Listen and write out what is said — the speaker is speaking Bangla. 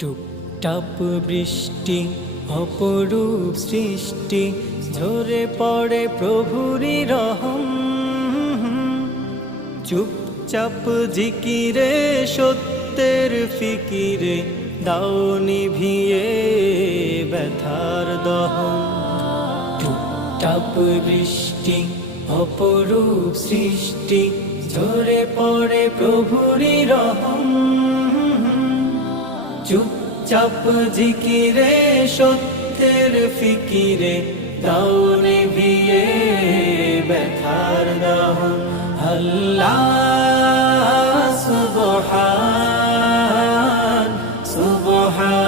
টুপটাপ বৃষ্টি অপরূপ সৃষ্টি, ঝরে পড়ে প্রভুরি রহম। চুপচাপ জিকিরে সত্যের ফিকিরে, দাও নিভিয়ে ব্যথার দহন। টুপটাপ বৃষ্টি অপরূপ সৃষ্টি, ঝরে পড়ে প্রভুরি রহম। চুপচাপ জিকিরে সত্যের ফিকিরে, দাও নিভিয়ে ব্যথার দহন। আল্লাহ সুবহান সুবহানাল্লাহ।